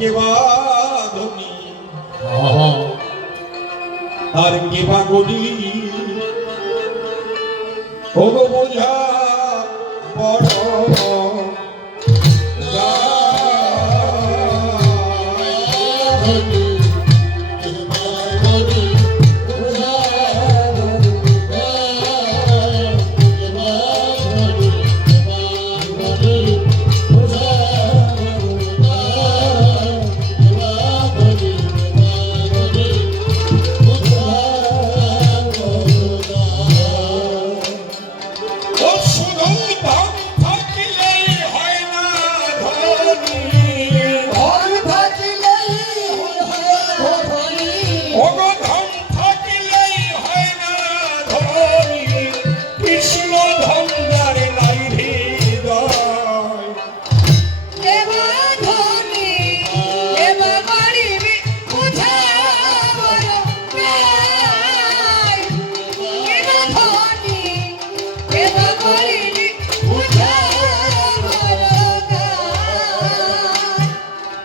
কেবা ধনী। আর কেবা গলি ও বোঝা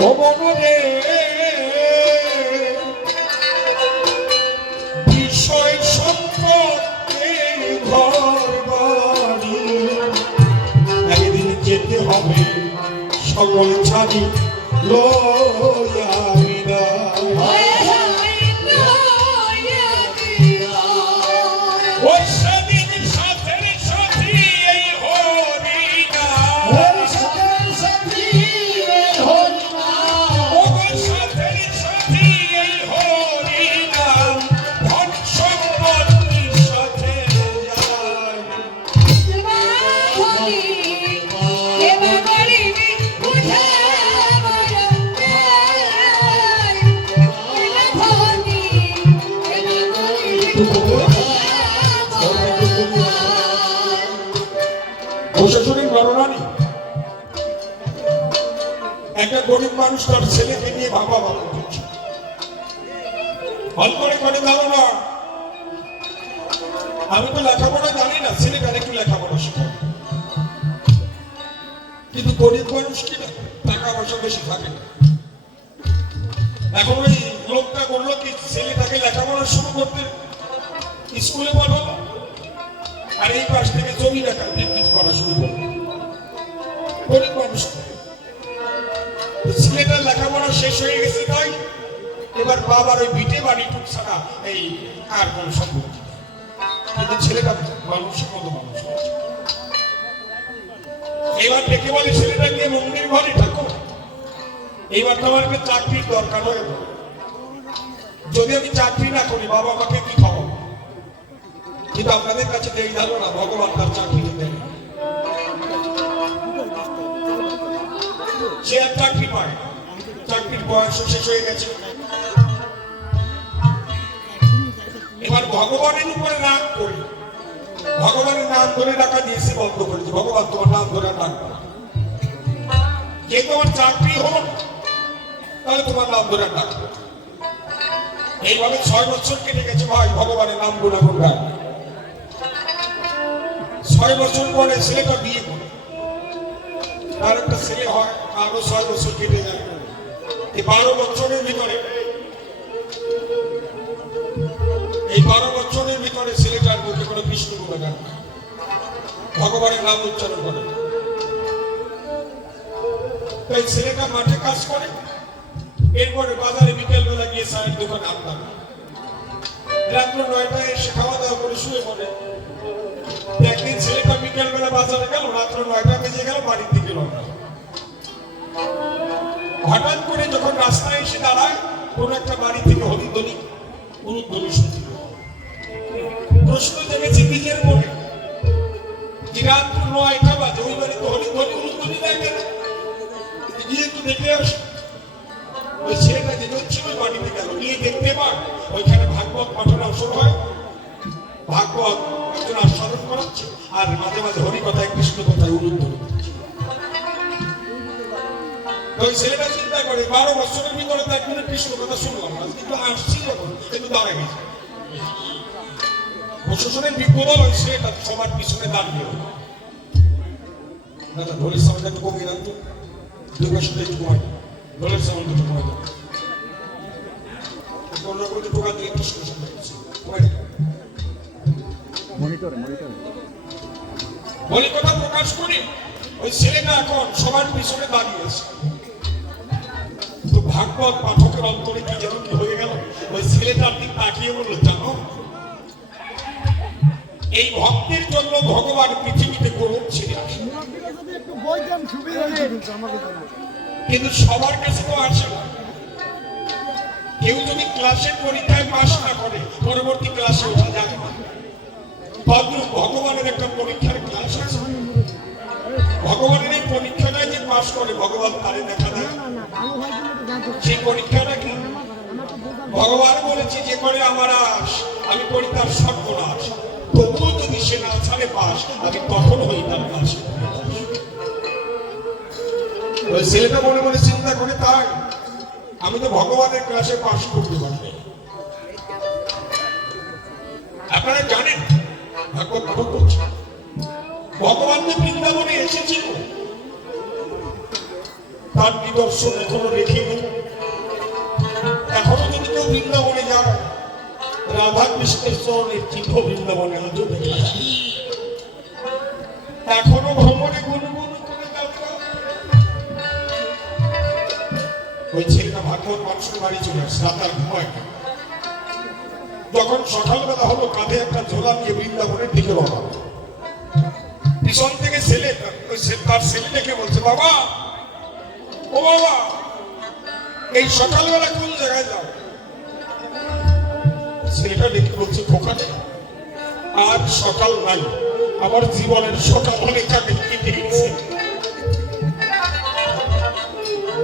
ও মনরে বিষয় সম্পদ এই ঘর একদিন যেতে হবে সকল ছাড়ি লয়ামি প্রশাসনিক ঘটনা একটা গরিব মানুষ তার ছেলেকে নিয়ে ভাবা ভাবা করছে। অল্প করে করে দাও না। আমি তো লেখাপড়া জানি না ছেলেটার একটু লেখাপড়া শেখাবো কিন্তু গরিব মানুষ কি না, টাকা বেশি থাকে না। এখন ওই লোকটা করল কি, ছেলেটাকে লেখাপড়া শুরু করতে স্কুলে পাঠালো আর এই পাশ থেকে জমি টাকা বিক্রি করা শুরু করল গরিব মানুষ। ছেলেটার লেখাপড়া শেষ হয়ে গেছে তাই এবার বাবার ওই ভিটে বাড়ি টুক ছাড়া এই আর কোন সম্ভব কিন্তু ছেলেটা মানুষের মতো মানুষ। এবার ডেকে বলে ছেলেটাকে মন্দির ঘরে ঠাকুর এইবার তো আমার চাকরির দরকার হয়ে যদি আমি চাকরি না করি, বাবা আমাকে কি খবর? কিন্তু আপনাদের কাছে এই ধারণা, ভগবান তার চাকরি দেন সে আর চাকরি পায় চাকরির বয়স শেষ হয়ে গেছে। এবার ভগবানের উপরে রাগ করি, ভগবানের নাম ধরে ডাকা দিয়েছে বন্ধ করেছি ভগবান, তোমার নাম ধরে আর যে তোমার চাকরি হোক, তাহলে তোমার নাম ধরে ডাকবো। এইভাবে ছয় বছর কেটে গেছে, ভাই, ভগবানের নাম গুণাগুণ গায় ছয় বছর পরে ছেলেটা বিয়ে করে তার একটা ছেলে হয়, আরও ছয় বছর কেটে যায় এই বারো বছরের ভিতরে, এই বারো বছরের ভিতরে ছেলেটার মুখে কোনো বিষ্ণু গুণগান নাই। ভগবানের নাম উচ্চারণ করে। তাই ছেলেটা মাঠে কাজ করে, এরপরে বাজারে বিকেল বেলা গিয়ে চায়ের দোকানে দেয়। রাত্র নয়টায় এসে খাওয়া দাওয়া করে শুয়ে পড়ে বাজারে গেল, রাত্র নয়টা বেজে গেল, বাড়ির দিকে রওনা। হঠাৎ করে যখন রাস্তায় এসে দাঁড়ায়, কোন একটা বাড়ি থেকে হরিধ্বনি উলুধ্বনি শুনতে পেল। প্রশ্ন জেগেছে নিজের মনে যে রাত্র নয়টা বাজে, ওই বাড়িতে হরিধ্বনি উলুধ্বনি দেয় কেন? গিয়ে একটু দেখে আসো। ওই ছেলেটা যে ছিল ওই বাড়িতে গেল। নিয়ে দেখতে পান, ওইখানে ভাগবত পাঠের অবসর হয়। ভাগবত করাচ্ছে আর মাঝে মাঝে হরি কথায়, কৃষ্ণ কথায় উলুধ্বনি দিচ্ছে তো ওই ছেলেটা চিন্তা করে, বারো বছরের ভিতরে তো একদিনের কৃষ্ণ কথা শুনলাম না। কিন্তু আসছি যখন কিন্তু দাঁড়া গেছে। প্রশাসনের বিপদ ওই ছেলেটা সবার পিছনে দাঁড়িয়ে দাদা, ঢোলের সামনে একটু কমিয়ে রাখতো দুর্গার সাথে একটু কমাই। ঢোলের সামনে একটু কমাই দাও কোনো রকম একটু দিয়ে কৃষ্ণ দাও। মনিটরে মনিটরে বলে কথা প্রকাশ করি, ওই ছেলেটা এখন সবার পিছনে দাঁড়িয়ে আছে। তো ভাগবত পাঠকের অন্তরে কি যেন কি হয়ে গেল? ওই ছেলেটার দিক তাকিয়ে বলল, জানো, এই ভক্তের জন্য ভগবান পৃথিবীতে গৌরব ছেড়ে আসে। কিন্তু সবার কাছে তো আসে না। কেউ যদি ক্লাসের পরীক্ষায় পাশ না করে, পরবর্তী ক্লাসে ওঠা যায় না। ভগবানের একটা পরীক্ষার ক্লাস আছে। ভগবানের এই পরীক্ষাটায় যে পাশ করে, ভগবান তারে দেখা দেয়। সেই পরীক্ষাটা কি? ভগবান বলেছে, যে করে আমার আস আমি করি তার সর্বনাশ। তবুও যদি সে না ছাড়ে পাস আমি কখন হই তার কাছে ওই ছেলেটা মনে মনে চিন্তা করে, তাই, আমি তো ভগবানের ক্লাসে পাশ করতে পারি আপনারা জানেন পাঠক করছে ভগবান যে বৃন্দাবনে এসেছিল তার নিদর্শন এখনও রেখে নেই এখনও যদি কেউ বৃন্দাবনে যায় রাধা কৃষ্ণের চরণের চিহ্ন বৃন্দাবনে আজও দেখা এখনও ভ্রমণে গুনগুন করে যাবে। ওই ছেলেটা মানুষের বাড়ি চলে আসছে রাত আর ঘুমায়। যখন সকালবেলা হলো, কাঁধে একটা ঝোলা নিয়ে রওনা পিছন থেকে ছেলে তার ছেলে ডেকে বলছে, বাবা, ও বাবা, এই সকালবেলা কোন জায়গায় যাও? ছেলেটা ডেকে বলছে খোকানে আর সকাল নাই, আমার জীবনের সকাল অনেক আগে কেটে গেছে।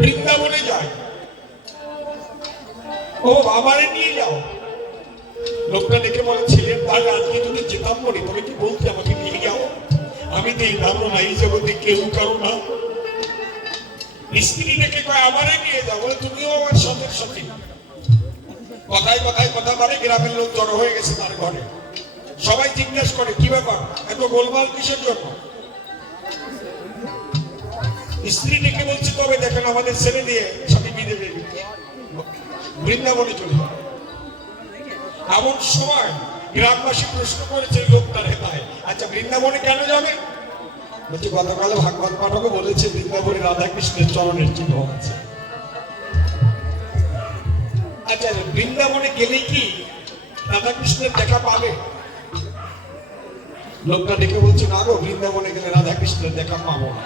বৃন্দাবনে যায় ও বাবারে নিয়ে যাও। লোকটা দেখে বলে, ছেলের তাহলে আজকে যদি যেতাম বলে, তবে কি বলতে আমাকে আমি তো এই ধারণা এই জগতে কেউ কারও না। স্ত্রী ডেকে কয়, আমারে নিয়ে যাও, বলে, তুমিও আমার সাথে সাথে কথায় কথায় কথা বলে, গ্রামের লোক জড়ো হয়ে গেছে তার ঘরে। সবাই জিজ্ঞেস করে, কি ব্যাপার? এত গোলমাল কিসের জন্য? স্ত্রী ডেকে বলছে, তবে দেখেন, আমাদের ছেলে দিয়ে স্বামী বিদেবে বৃন্দাবনে চলে এমন সময় গ্রামবাসী প্রশ্ন করেছে, এই লোকটার হেতায় আচ্ছা বৃন্দাবনে কেন যাবে? বলছি, গতকাল ভাগবত পাঠকও বলেছে, বৃন্দাবনে রাধা কৃষ্ণের চরণের চিহ্ন আছে। আচ্ছা বৃন্দাবনে গেলে কি রাধা কৃষ্ণের দেখা পাবে? লোকটা ডেকে বলছে, না গো, বৃন্দাবনে গেলে রাধা কৃষ্ণের দেখা পাবো না।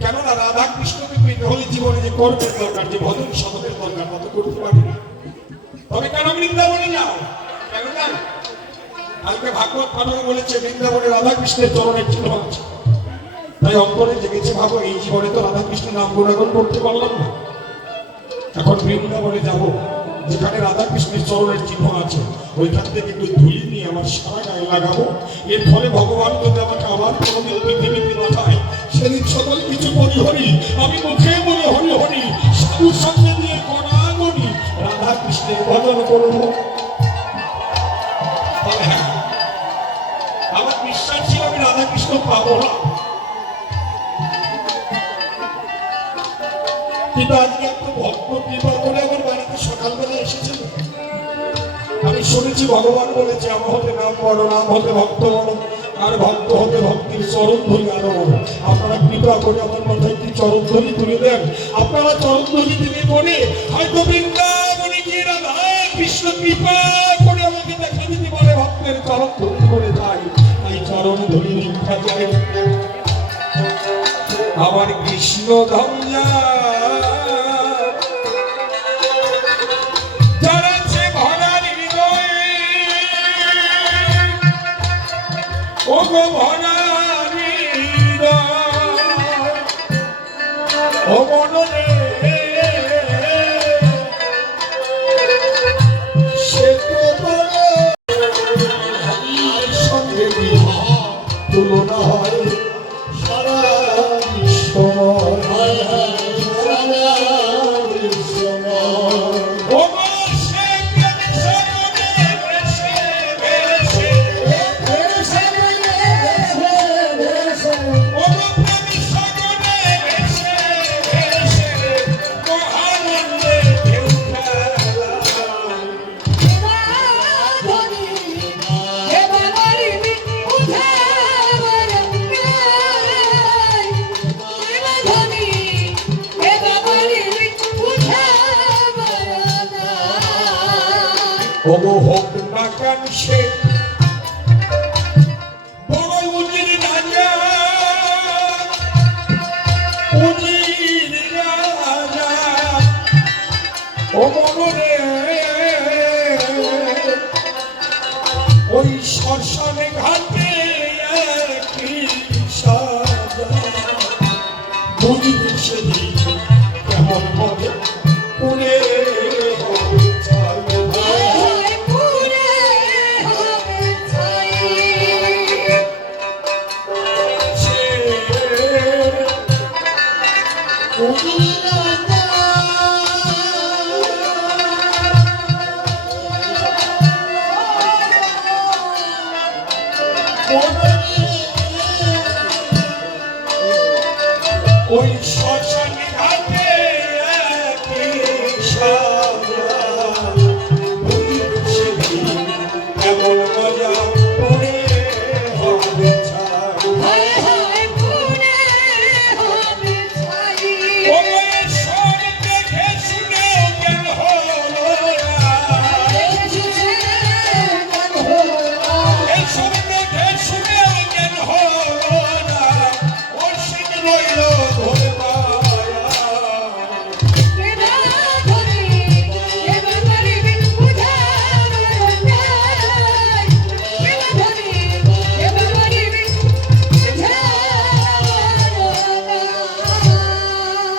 কেননা রাধা কৃষ্ণকে পেতে হলে জীবনে যে কর্মের দরকার, যে ভজন সাধনের দরকার মতো করতে পারবে না। তবে কেন বৃন্দাবনে যাও? কেন জানো কালকে ভাগবত পাঠক বলেছে, বৃন্দাবনে রাধা কৃষ্ণের চরণের চিহ্ন আছে। তাই অন্তরে জেগেছে ভাবো এই জীবনে তো রাধা কৃষ্ণের নাম গুণাগুণ করতে পারলাম না। এখন বৃন্দাবনে যাব, যেখানে রাধা কৃষ্ণের চরণের চিহ্ন আছে। ওইখান থেকে একটু ধুলি নিয়ে আমার সারা গায়ে লাগাবো। এর ফলে ভগবান যদি আমাকে আবার কোনোদিন পৃথিবীতে পাঠায় সেদিন সকল কিছু বলি হরি, আমি মুখে বলে হরি হরি সাধুর সঙ্গে দিয়ে গণাগণি রাধা কৃষ্ণের ভজন করব। ছিল আমি রাধা কৃষ্ণ পাবো না কিন্তু আজকে একটু ভক্ত কৃপা করে আমার বাড়িতে সকালবেলা এসেছিল আমি শুনেছি ভগবান বলেছে আমার হতে নাম বড়, নাম হতে ভক্ত বড়, আর ভক্ত হতে ভক্তির চরণ ধরি আরও আপনারা কৃপা করে আমার মাথায় একটি চরণ ধরি তুলে দেন। আপনারা চরণ ধরি দিলে বলে হয়তো বৃন্দাবনে গিয়ে রাধা কৃষ্ণ কৃপা করে আমাকে দেখা দিতে পারে। ভক্তের চরণ ধরি করে যাই তাই চরণ ধরি আমার কৃষ্ণ ধমলা যারা না Oh, you